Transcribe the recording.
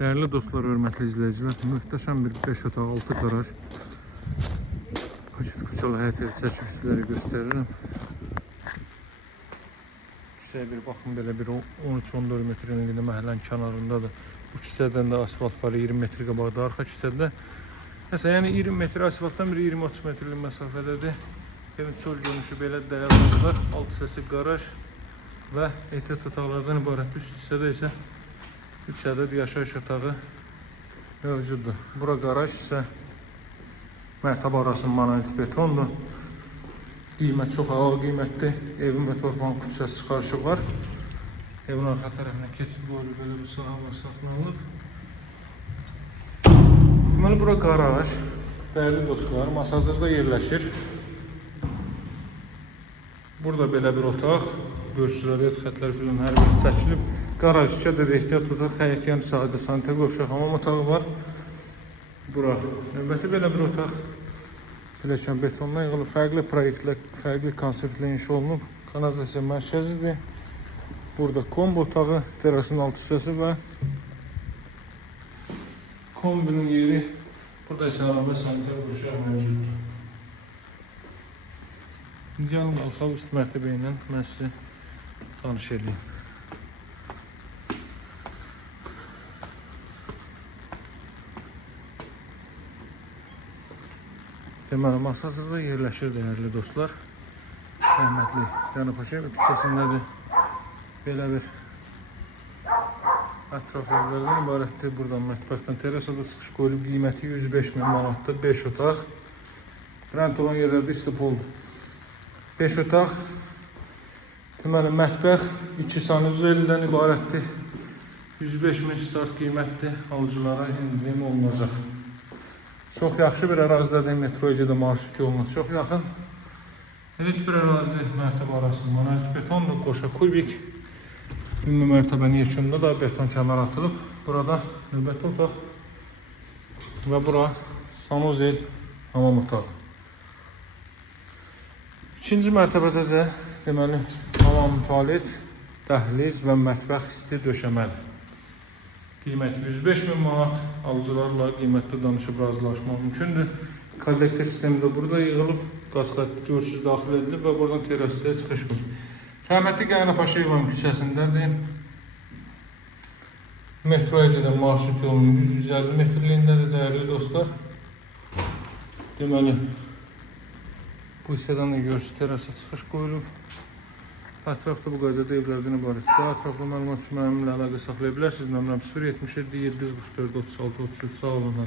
Değerli dostlar, hörmətli izləyicilər, möhtəşəm bir 5 otaq 6 qaraj paket kucalı həyat evi çəkib sizlərə göstərirəm. Küçəyə bir baxın, belə bir 13-14 metr enliyində məhəllənin kənarındadır. Bu küçədən də asfalt var, 20 metr qabaqda, arxa küçədə. Nəsə, yəni 20 metr asfaltdan bir 20-30 metrlik məsafədədir. Evin çöl görünüşü belə dəyərli. Alt hissəsi qaraj və ehtiyat otaqlardan ibarət. Üst hissədə isə 3 ədəd yaşayış otağı mövcuddur. Bura qaraj isə mərtəbə arası monolit betondur. Qiymət çox ağır qiymətdir. Evin və torpağın kutusu çıxarışı var. Evin arxa tərəfinə keçid qoyulub, belə bir sahə var, saxlanılıb. Deməli, bura qaraj. Dəyərli dostlar, Masazırda yerləşir. Burada belə bir otaq, görüş radiat xətləri filan hər biri çəkilib. Qaraj, 2 ədəd ehtiyat otaq, həyətyan sahədə sanitar qovşaq, hamam otağı var. Bura növbəti belə bir otaq. Pilləkən betondan yığılıb, fərqli proyektlə, fərqli konseptlə inşa olunub. Kanalizasiya mərkəzidir. Burada kombi otağı, terasın alt hissəsi və kombinin yeri. Burada isə araba sanitar qovşaq mövcuddur. Gəlin qalxaq üst mərtəbə ilə mən sizə tanış edeyim. Deməli, Masazırda yerləşir dəyərli dostlar. Rəhmətli Cənab Paşayev küçəsindədir. Belə bir ətraf evlərdən ibarətdir. Buradan mətbəxdən terasada çıxış qoyulub, qiyməti 105 min manatdır. 5 otaq. Rənt olan yerlərdə istipoldur. 5 otaq. Deməli, mətbəx 2 sanuzelidən ibarətdir. 105 min start qiymətdir. Alıcılara indirim olunacaq. Çox yaxşı bir ərazidədir, metroyəcədə marşrut yoluna çox yaxın. Elit bir ərazidir, mərtəbə arası monolit betondur, qoşa kubik. Ümumi mərtəbənin yekununda da beton kəmər atılıb. Burada növbəti otaq və bura sanuzel hamam otağı. İkinci mərtəbədə də deməli hamam, tualet, dəhliz və mətbəx isti döşəmədir. Qiymət 105 min manat. Alıcılarla qiymətdə danışıb razılaşmaq mümkündür. Kollektor sistemi də burada yığılıb, qaz xətti görsüz daxil edilib və buradan terasaya çıxış var. Rəhmətli Cənab Paşayev küçəsindədir. Metroyəcədən marşrut yolunun 150 metrliyindədir dəyərli dostlar. Deməli, bu hissədən də görsüz terasa çıxış qoyulub. Ətrafda bu qaydada evlərdən ibarət. Daha ətraflı məlumat üçün mənimlə əlaqə saxlaya bilərsiniz. Nömrəm 077 744 36 33. Sağ olun.